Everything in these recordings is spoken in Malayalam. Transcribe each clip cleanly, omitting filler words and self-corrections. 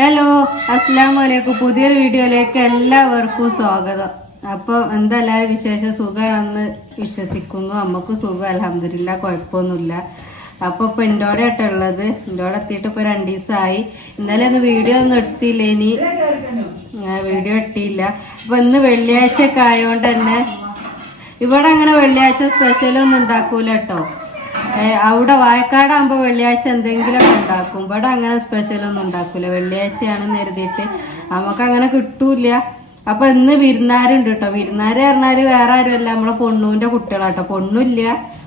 ഹലോ, അസ്സലാമു അലൈക്കും. പുതിയൊരു വീഡിയോയിലേക്ക് എല്ലാവർക്കും സ്വാഗതം. അപ്പോൾ എന്താ എല്ലാവരും വിശേഷം? സുഖമാണെന്ന് വിശ്വസിക്കുന്നു. നമുക്ക് സുഖം, അൽഹംദുലില്ലാ, കുഴപ്പമൊന്നുമില്ല. അപ്പോൾ ഇപ്പോൾ എൻ്റെ ഉള്ളത്, എൻ്റെ എത്തിയിട്ട് ഇപ്പോൾ 2 ദിവസമായി. ഇന്നലെ ഒന്ന് വീഡിയോ ഒന്നും എടുത്തില്ല, ഇനി വീഡിയോ ഇട്ടില്ല. അപ്പോൾ ഇന്ന് വെള്ളിയാഴ്ച ഒക്കെ ആയതുകൊണ്ട് തന്നെ ഇവിടെ അങ്ങനെ വെള്ളിയാഴ്ച സ്പെഷ്യലൊന്നും ഉണ്ടാക്കൂല കേട്ടോ. അവിടെ വായക്കാടാകുമ്പോൾ വെള്ളിയാഴ്ച എന്തെങ്കിലുമൊക്കെ ഉണ്ടാക്കും. ഇവിടെ അങ്ങനെ സ്പെഷ്യലൊന്നും ഉണ്ടാക്കൂല. വെള്ളിയാഴ്ചയാണെന്ന് കരുതിയിട്ട് നമുക്കങ്ങനെ കിട്ടൂല. അപ്പൊ ഇന്ന് വിരുന്നാരുണ്ട് കേട്ടോ. വിരുന്നാര് പറഞ്ഞാല് വേറെ ആരുമല്ല, നമ്മളെ പൊണ്ണൂന്റെ കുട്ടികളാട്ടോ. പൊണ്ണുമില്ല,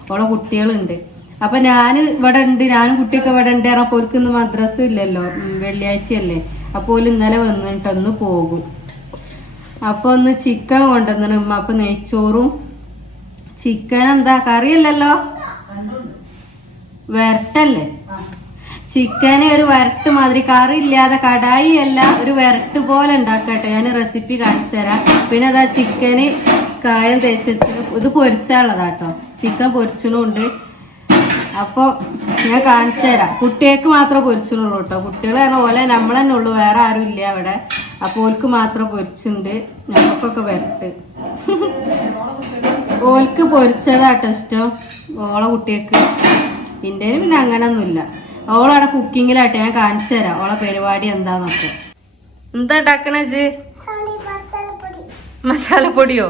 അവളെ കുട്ടികളുണ്ട്. അപ്പൊ ഞാൻ ഇവിടെ ഉണ്ട്, ഞാനും കുട്ടിയൊക്കെ ഇവിടെ ഉണ്ട്. അപ്പോൾ ഓർക്ക് ഇന്ന് മദ്രസ ഇല്ലല്ലോ, വെള്ളിയാഴ്ചയല്ലേ. അപ്പോൾ ഇന്നലെ വന്നിട്ട് ഒന്ന് പോകും. അപ്പൊ ഒന്ന് ചിക്കൻ കൊണ്ടുവന്നു ഉമ്മ. അപ്പൊ നെയ്ച്ചോറും ചിക്കൻ എന്താ കറിയല്ലല്ലോ, വരട്ടല്ലേ. ചിക്കന് ഒരു വരട്ട് മാതിരി, കറി ഇല്ലാതെ, കടായി അല്ല, ഒരു വരട്ട് പോലെ ഉണ്ടാക്കട്ടെ. ഞാൻ റെസിപ്പി കാണിച്ചു തരാം. പിന്നെ അതാ ചിക്കന് കായം തേച്ച് വെച്ചിട്ട് ഇത് പൊരിച്ചാനുള്ളതാട്ടോ. ചിക്കൻ പൊരിച്ചണുണ്ട്. അപ്പോൾ ഞാൻ കാണിച്ചു തരാം. കുട്ടികൾക്ക് മാത്രമേ പൊരിച്ചണുള്ളൂ കേട്ടോ. കുട്ടികൾ പറഞ്ഞ പോലെ നമ്മൾ തന്നെ ഉള്ളു, വേറെ ആരും ഇല്ല അവിടെ. അപ്പോൾ ഓൽക്ക് മാത്രം പൊരിച്ചുണ്ട്, ഞങ്ങൾക്കൊക്കെ വരട്ട്. ഓൽക്ക് പൊരിച്ചതാട്ടോ ഇഷ്ടം, ഓളെ കുട്ടികൾക്ക്. എൻ്റെ പിന്നെ അങ്ങനൊന്നുമില്ല. ഓളവിടെ കുക്കിങ്ങിലാട്ടെ. ഞാൻ കാണിച്ചു തരാം ഓളെ പരിപാടി എന്താന്നൊക്കെ. എന്താ ഉണ്ടാക്കണ ജ്? മസാലപ്പൊടിയോ?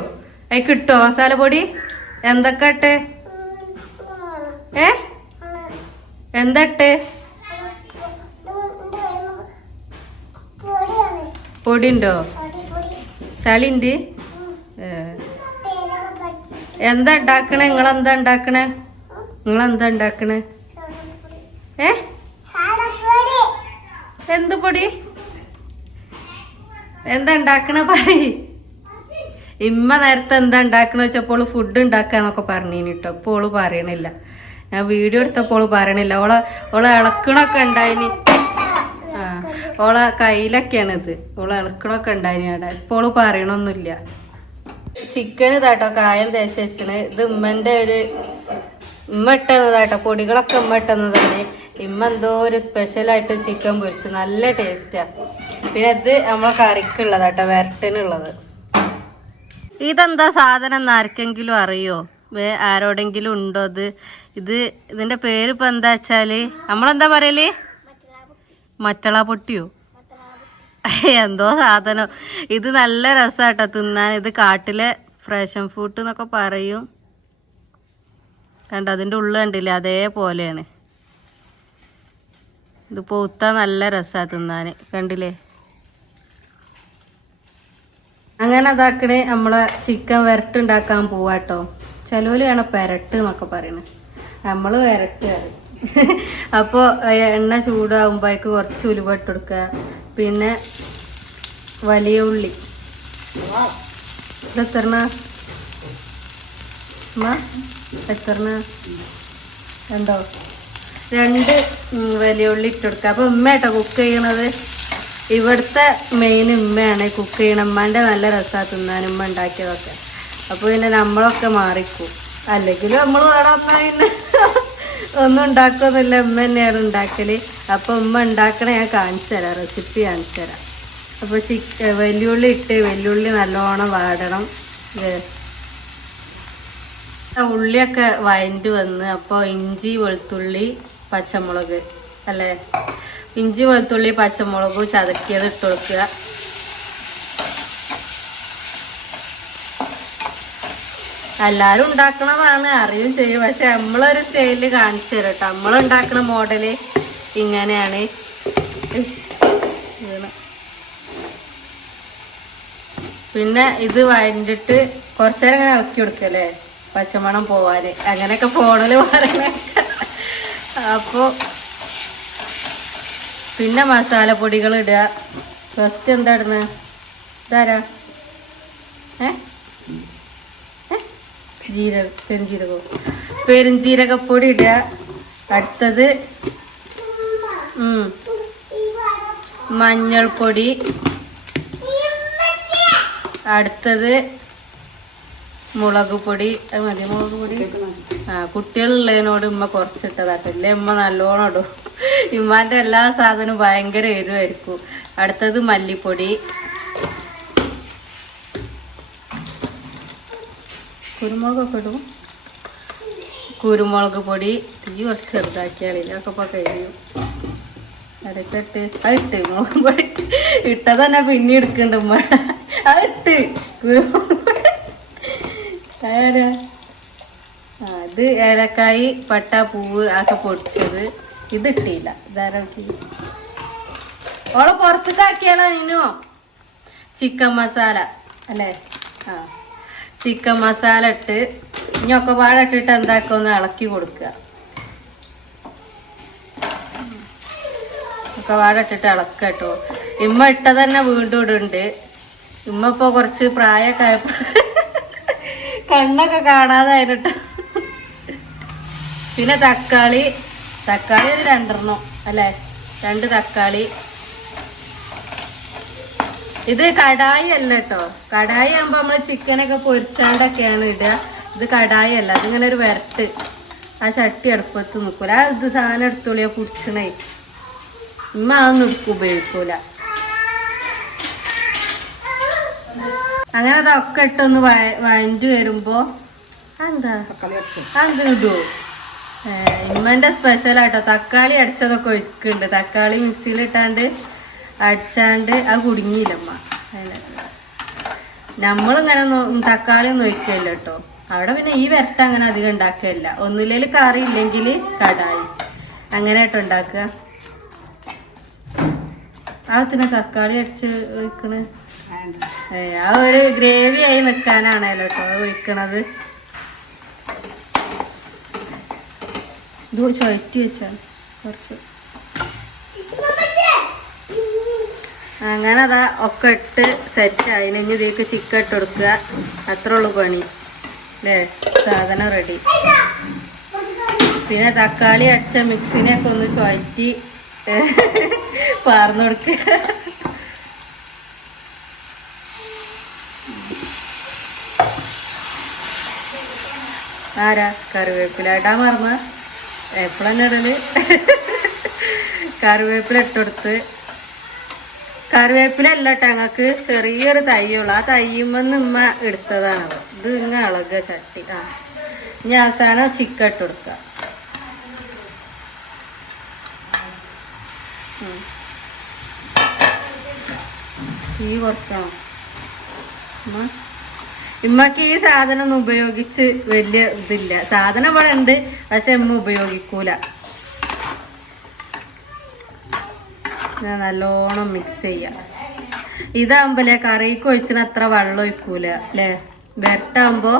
അത് കിട്ടോ മസാലപ്പൊടി? എന്തൊക്കെ ഇട്ടെ? എന്താ ഇട്ടെ? പൊടി ഉണ്ടോ? ചളിണ്ട്? എന്താ ഉണ്ടാക്കണേ? നിങ്ങളെന്താ ഉണ്ടാക്കണേ? എന്ത് പൊടി? എന്താ ഉണ്ടാക്കണ പറയ്. ഇമ്മ നേരത്തെ എന്താ ഉണ്ടാക്കണ വെച്ചപ്പോൾ ഫുഡ് ഉണ്ടാക്കാന്നൊക്കെ പറഞ്ഞീന് കേട്ടോ. ഇപ്പോൾ ഓള് പറയണില്ല. ഞാൻ വീഡിയോ എടുത്തപ്പോൾ പറയണില്ല. ഓളെ ഇളക്കണൊക്കെ ഉണ്ടായിന്. ഓളെ കയ്യിലൊക്കെയാണിത്. ഓളെ ഇളക്കണൊക്കെ ഉണ്ടായിന് അവിടെ. ഇപ്പോൾ ഓള് പറയണൊന്നുമില്ല. ചിക്കൻ ഇതാട്ടോ കായം തേച്ച് വെച്ചണ്. ഇത് ഉമ്മന്റെ ഉമ്മ ഇട്ടുന്നതാട്ടോ. പൊടികളൊക്കെ ഉമ്മ ഇട്ടുന്നതാണ്. ഇമ്മ എന്തോ ഒരു സ്പെഷ്യലായിട്ട് ചിക്കൻ പൊരിച്ചു, നല്ല ടേസ്റ്റാ. പിന്നെ ഇത് നമ്മളെ കറിക്കുള്ളതാട്ടോ, വരട്ടിനുള്ളത്. ഇതെന്താ സാധനം എന്ന് ആർക്കെങ്കിലും അറിയോ? ആരോടെങ്കിലും ഉണ്ടോ? ഇതിന്റെ പേര് ഇപ്പൊ എന്താ വെച്ചാല് നമ്മളെന്താ പറയല്? മറ്റള പൊട്ടിയോ എന്തോ സാധനം. ഇത് നല്ല രസാട്ടോ തിന്നാൻ. ഇത് കാട്ടിലെ ഫ്രഷൻ ഫ്രൂട്ട് എന്നൊക്കെ പറയും. കണ്ടോ, അതിൻ്റെ ഉള്ളു കണ്ടില്ലേ, അതേപോലെയാണ്. ഇത് പൂത്താ നല്ല രസമാണ് തിന്നാൻ, കണ്ടില്ലേ. അങ്ങനെ അതാക്കണേ നമ്മളെ ചിക്കൻ വരട്ടുണ്ടാക്കാൻ പോവാട്ടോ. ചിലവര് വേണം പെരട്ട് എന്നൊക്കെ പറയണേ, നമ്മള് വരട്ട് പറയും. അപ്പോൾ എണ്ണ ചൂടാകുമ്പോഴേക്ക് കുറച്ച് ഉലുവ ഇട്ട് കൊടുക്കുക. പിന്നെ വലിയ ഉള്ളി. ഇതെത്രണ്ണ എന്തോ 2 വലിയ ഉള്ളി ഇട്ട് കൊടുക്കുക. അപ്പൊ ഉമ്മയാട്ടോ കുക്ക് ചെയ്യണത്. ഇവിടുത്തെ മെയിൻ ഉമ്മയാണ് കുക്ക് ചെയ്യണം. ഉമ്മാൻ്റെ നല്ല രസമാണ് തിന്നാൻ, ഉമ്മ ഉണ്ടാക്കിയതൊക്കെ. അപ്പോൾ പിന്നെ നമ്മളൊക്കെ മാറിക്കും. അല്ലെങ്കിലും നമ്മൾ വേണം വന്നാൽ പിന്നെ ഒന്നും ഉണ്ടാക്കൊന്നുമില്ല, ഉമ്മ തന്നെയാണ് ഉണ്ടാക്കല്. അപ്പൊ ഉമ്മ ഉണ്ടാക്കണ ഞാൻ കാണിച്ചു തരാം, റെസിപ്പി കാണിച്ചു തരാം. അപ്പോൾ വെല്ലുള്ളി ഇട്ട്, വെല്ലുള്ളി നല്ലോണം വാടണം. ഉള്ളിയൊക്കെ വഴണ്ട് വന്ന്, അപ്പോൾ ഇഞ്ചി വെളുത്തുള്ളി പച്ചമുളക് അല്ലേ, ഇഞ്ചി വെളുത്തുള്ളി പച്ചമുളക് ചതക്കിയത് ഇട്ട് കൊടുക്കുക. എല്ലാരും ഉണ്ടാക്കണതാണ്, അറിയും ചെയ്യും. പക്ഷെ നമ്മളൊരു സ്റ്റൈലില് കാണിച്ചു തരാം കേട്ടോ. നമ്മളുണ്ടാക്കണ മോഡല് ഇങ്ങനെയാണ്. പിന്നെ ഇത് വഴണ്ടിട്ട് കുറച്ചേരം ഇങ്ങനെ ഇളക്കി കൊടുക്കല്ലേ, പച്ചമണം പോവാന്. അങ്ങനെയൊക്കെ ഫോണില് പറയണ. അപ്പോ പിന്നെ മസാലപ്പൊടികൾ ഇടുക. ഫസ്റ്റ് എന്താ ഇടുന്നത്? ഇതാരാ? പെരുംജീരകപ്പൊടി ഇടുക. അടുത്തത് മഞ്ഞൾപ്പൊടി. അടുത്തത് മുളക് പൊടി. അത് മതി മുളക് പൊടി. കുട്ടികളുള്ളതിനോട് ഉമ്മ കുറച്ചിട്ടതാട്ടോ. ഇല്ലേ ഉമ്മ നല്ലോണം ഇടും. ഇമ്മാന്റെ എല്ലാ സാധനവും ഭയങ്കര എരിവായിരിക്കും. അടുത്തത് മല്ലിപ്പൊടി, കുരുമുളകൊക്കെ ഇടും. കുരുമുളക് പൊടി തീ കുറച്ച് ചെറുതാക്കിയാളില്ല, അതൊക്കെ കഴിയും. അതൊക്കെ ഇട്ട് അതിട്ട് മുളക് പൊടി ഇട്ടത് തന്നെ പിന്നെ എടുക്കണ്ട ഉമ്മ. അതിട്ട് കുരുമുളക് പൊടി അത് ഏലക്കായി പട്ട പൂവ് ഒക്കെ പൊടിച്ചത്. ഇത് ഇട്ടില്ല. ഇതാരൊക്കെ ഓളെ പുറത്തേക്കാക്കിയാലോ ഇനോ. ചിക്കൻ മസാല അല്ലേ? ആ ചിക്കൻ മസാല ഇട്ട് ഇനിയൊക്കെ പാടെ ഇട്ടിട്ട് എന്താക്കൊന്ന് ഇളക്കി കൊടുക്കുക. ഒക്കെ പാടെ ഇട്ടിട്ട് ഇളക്കുക കേട്ടോ. ഇമ്മ ഇട്ടത് തന്നെ വീണ്ടും ഇടുന്നുണ്ട്. ഇമ്മ ഇപ്പൊ കുറച്ച് പ്രായമൊക്കെ ആയപ്പോ കണ്ണൊക്കെ കാണാതായിട്ടോ. പിന്നെ തക്കാളി ഒരു 2 അല്ലേ? 2 തക്കാളി. ഇത് കടായി അല്ല കേട്ടോ. കടായി ആകുമ്പോ നമ്മള് ചിക്കനൊക്കെ പൊരിച്ചാണ്ടൊക്കെയാണ് ഇടുക. ഇത് കടായി അല്ല, അതിങ്ങനെ ഒരു വരട്ട്. ആ ചട്ടി അടുപ്പത്ത് നിൽക്കൂല. ആ ഇത് സാധനം എടുത്തോളിയാ കുടിച്ചണേ. ഉമ്മ അതൊന്നും ഉപയോഗിക്കൂല. അങ്ങനെ അതൊക്കെ ഇട്ടൊന്ന് വഴഞ്ഞു വരുമ്പോ എന്താ ഇടുവോ? ഇമ്മന്റെ സ്പെഷ്യലായിട്ടോ തക്കാളി അടിച്ചതൊക്കെ ഒഴിക്കുന്നുണ്ട്. തക്കാളി മിക്സിയിൽ ഇട്ടാണ്ട് അടിച്ചാണ്ട് അത് കുടുങ്ങിയില്ലമ്മ. നമ്മളിങ്ങനെ തക്കാളി ഒന്നും ഒഴിക്കില്ല കേട്ടോ. അവിടെ പിന്നെ ഈ വരട്ട അങ്ങനെ അധികം ഉണ്ടാക്കില്ല. ഒന്നില്ലേല് കറി ഇല്ലെങ്കിൽ കടായി അങ്ങനെ ആയിട്ട് ഉണ്ടാക്കുക. അതിന് തക്കാളി അടിച്ച് ഒഴിക്കണേ ആ ഒരു ഗ്രേവി ആയി നിൽക്കാനാണല്ലോ കേട്ടോ ഒഴിക്കണത്. ഇത് ചുഴറ്റി വെച്ചാണ് കുറച്ച്. അങ്ങനെ അതാ ഒക്കെ ഇട്ട് സെറ്റായി. ഇനി ഇതിലേക്ക് ചിക്കൻ ഇട്ട് കൊടുക്കുക. അത്രേ ഉള്ളൂ പണി അല്ലേ? സാധനം റെഡി. പിന്നെ തക്കാളി അടിച്ച മിക്സിനെയൊക്കെ ഒന്ന് ചുഴറ്റി പാർന്നു കൊടുക്കുക. ആരാ കറിവേപ്പില ഇടാൻ മറന്ന? എപ്പോഴെന്നെ ഇടല്. കറിവേപ്പില ഇട്ടെടുത്ത്. കറിവേപ്പില അല്ല കേട്ടോ, ഞങ്ങൾക്ക് ചെറിയൊരു തയ്യുള്ളൂ. ആ തയ്യുമെന്ന് ഉമ്മ എടുത്തതാണ്. ഇത് ഇങ്ങനെ ഇളകുക ചട്ടി. ആ ഇനി അവസാനം ചിക്കൻ ഇട്ട് കൊടുക്കുക. ഈ കുറച്ചാണ് ഇമ്മക്ക് ഈ സാധനം ഒന്നും ഉപയോഗിച്ച് വലിയ ഇതില്ല. സാധനം ഇവിടെ ഉണ്ട്, പക്ഷെ ഉമ്മ ഉപയോഗിക്കൂല. ഞാൻ നല്ലോണം മിക്സ് ചെയ്യാം. ഇതാകുമ്പോലേ കറിക്ക് ഒഴിച്ചിന് അത്ര വെള്ളം ഒഴിക്കൂല അല്ലേ? വെട്ടാകുമ്പോ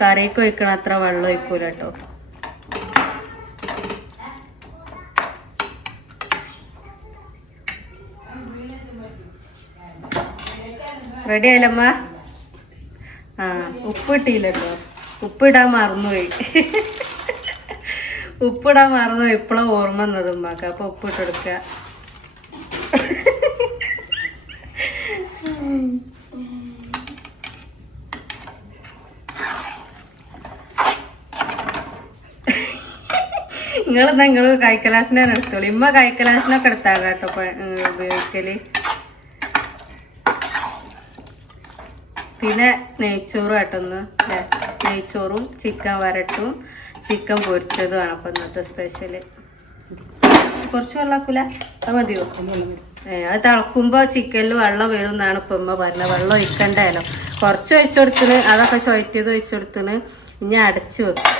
കറിക്ക് ഒഴിക്കണ അത്ര വെള്ളം ഒഴിക്കൂല കേട്ടോ. റെഡി ആയില്ലമ്മ? ആ ഉപ്പിട്ടില്ല കേട്ടോ. ഉപ്പിടാൻ മറന്നുപോയി. ഉപ്പിടാൻ മറന്നുപോയി. ഇപ്പളാ ഓർമ്മ വന്നത് ഉമ്മാക്ക്. അപ്പൊ ഉപ്പിട്ടെടുക്കുക. നിങ്ങള് കൈക്കലാശിനെ എടുത്തോളൂ. ഇമ്മ കൈക്കലാശിനൊക്കെ എടുത്താ കേട്ടോ ഉപയോഗിക്കല്. പിന്നെ നെയ്ച്ചോറും ആയിട്ടൊന്ന് നെയ്ച്ചോറും ചിക്കൻ വരട്ടും ചിക്കൻ പൊരിച്ചതുമാണ് അപ്പൊ ഇന്നത്തെ സ്പെഷ്യല്. കുറച്ച് വെള്ളാക്കൂല? അത് മതിയോ? അത് തിളക്കുമ്പോ ചിക്കനിൽ വെള്ളം വരും എന്നാണ് ഇപ്പൊ ഉമ്മ പറഞ്ഞത്. വെള്ളം ഒഴിക്കണ്ടല്ലോ. കുറച്ച് ഒഴിച്ചെടുത്തിന്. അതൊക്കെ ചൊയറ്റിയത് ഒഴിച്ചെടുത്തിന്. ഇനി അടച്ചു വെക്കും.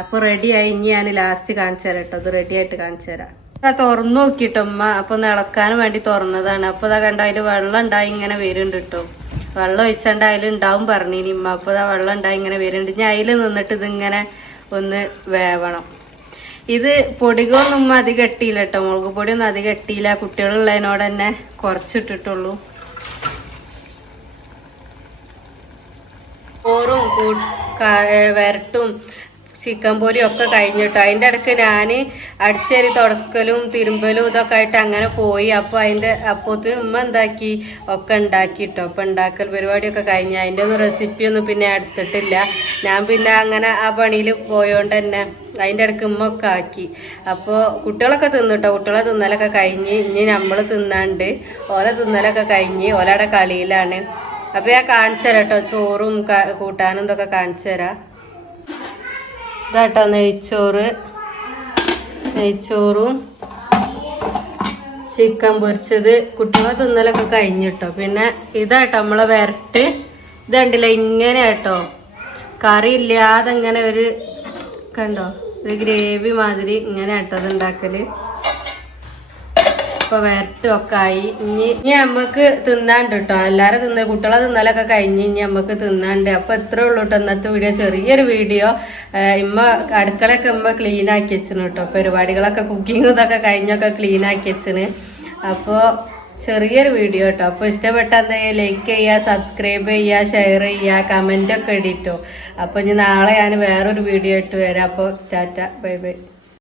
അപ്പൊ റെഡിയായി. ഇനി ഞാൻ ലാസ്റ്റ് കാണിച്ചു തരാം കേട്ടോ. അത് റെഡി ആയിട്ട് കാണിച്ചു തരാം. തുറന്നു നോക്കിട്ടോ ഉമ്മ. അപ്പൊ ഒന്ന് ഇളക്കാൻ വേണ്ടി തുറന്നതാണ്. അപ്പൊ ഇതാ കണ്ടോ അതിൽ വെള്ളം ഉണ്ടായി ഇങ്ങനെ വരുന്നുണ്ട് കേട്ടോ. വെള്ളം ഒഴിച്ചാണ്ട് അതിൽ ഉണ്ടാവും പറഞ്ഞിനി ഉമ്മ. അപ്പൊ ഇതാ വെള്ളം ഉണ്ടായി ഇങ്ങനെ വരുന്നുണ്ട്. ഇനി അതിൽ നിന്നിട്ട് ഇതിങ്ങനെ ഒന്ന് വേവണം. ഇത് പൊടികളൊന്നും ഉമ്മ അധികം ഇട്ടില്ല കേട്ടോ. മുളക് പൊടിയൊന്നും അധികം ഇട്ടില്ല. കുട്ടികളുള്ളതിനോട് തന്നെ കുറച്ചിട്ടിട്ടുള്ളൂ. ചോറും വരട്ടും ചിക്കൻ പൊരി ഒക്കെ കഴിഞ്ഞിട്ടോ. അതിൻ്റെ ഇടയ്ക്ക് ഞാൻ അടിച്ചേരി തുടക്കലും തിരുമ്പലും ഇതൊക്കെ ആയിട്ട് അങ്ങനെ പോയി. അപ്പോൾ അപ്പോഴത്തേനും ഉമ്മ എന്താക്കി ഒക്കെ ഉണ്ടാക്കിട്ടോ. അപ്പം ഉണ്ടാക്കൽ പരിപാടിയൊക്കെ കഴിഞ്ഞ് അതിൻ്റെ ഒന്നും റെസിപ്പിയൊന്നും പിന്നെ എടുത്തിട്ടില്ല. ഞാൻ പിന്നെ അങ്ങനെ ആ പണിയിൽ പോയോണ്ട് തന്നെ അതിൻ്റെ ഇടയ്ക്ക് ഉമ്മ ഒക്കെ ആക്കി. അപ്പോൾ കുട്ടികളൊക്കെ തിന്നിട്ടോ. കുട്ടികളെ തിന്നലൊക്കെ കഴിഞ്ഞ് ഇനി നമ്മൾ തിന്നാണ്ട് ഓല തിന്നലൊക്കെ കഴിഞ്ഞ് ഓലയുടെ കളിയിലാണ്. അപ്പോൾ ഞാൻ കാണിച്ചു തരാം കേട്ടോ. ചോറും കൂട്ടാനും ഇതൊക്കെ കാണിച്ചു തരാം. ഇതാട്ടോ നെയ്ച്ചോറും ചിക്കൻ പൊരിച്ചത് കുട്ടികളെ തിന്നലൊക്കെ കഴിഞ്ഞിട്ടോ. പിന്നെ ഇതാട്ടോ നമ്മളെ വരട്ട്. ഇത് കണ്ടില്ല ഇങ്ങനെ കേട്ടോ, കറി ഇല്ലാതെ ഇങ്ങനെ ഒരു കണ്ടോ ഒരു ഗ്രേവി മാതിരി ഇങ്ങനെ കേട്ടോ അത് ഉണ്ടാക്കല്. ഇപ്പൊ വരട്ടും ഒക്കെ ആയി. ഇനി നമ്മക്ക് തിന്നാണ്ട് കേട്ടോ. എല്ലാരും കുട്ടികളെ തിന്നാലൊക്കെ കഴിഞ്ഞ് ഇനി നമ്മക്ക് തിന്നാണ്ട്. അപ്പൊ എത്ര ഉള്ളൂ കേട്ടോ ഇന്നത്തെ വീഡിയോ. ചെറിയൊരു വീഡിയോ. ഇമ്മ അടുക്കളയൊക്കെ ഇമ്മ ക്ലീൻ ആക്കി വെച്ചിന് കേട്ടോ. പരിപാടികളൊക്കെ കുക്കിംഗ് ഇതൊക്കെ കഴിഞ്ഞൊക്കെ ക്ലീൻ ആക്കി വെച്ചിന്. അപ്പോൾ ചെറിയൊരു വീഡിയോ കേട്ടോ. അപ്പോൾ ഇഷ്ടപ്പെട്ട എന്തായാലും ലൈക്ക് ചെയ്യുക, സബ്സ്ക്രൈബ് ചെയ്യുക, ഷെയർ ചെയ്യുക, കമൻ്റ് ഒക്കെ ഇടിട്ടോ. അപ്പോൾ ഇനി നാളെ ഞാൻ വേറൊരു വീഡിയോ ആയിട്ട് വരാം. അപ്പോൾ ടാറ്റ, ബൈ ബൈ.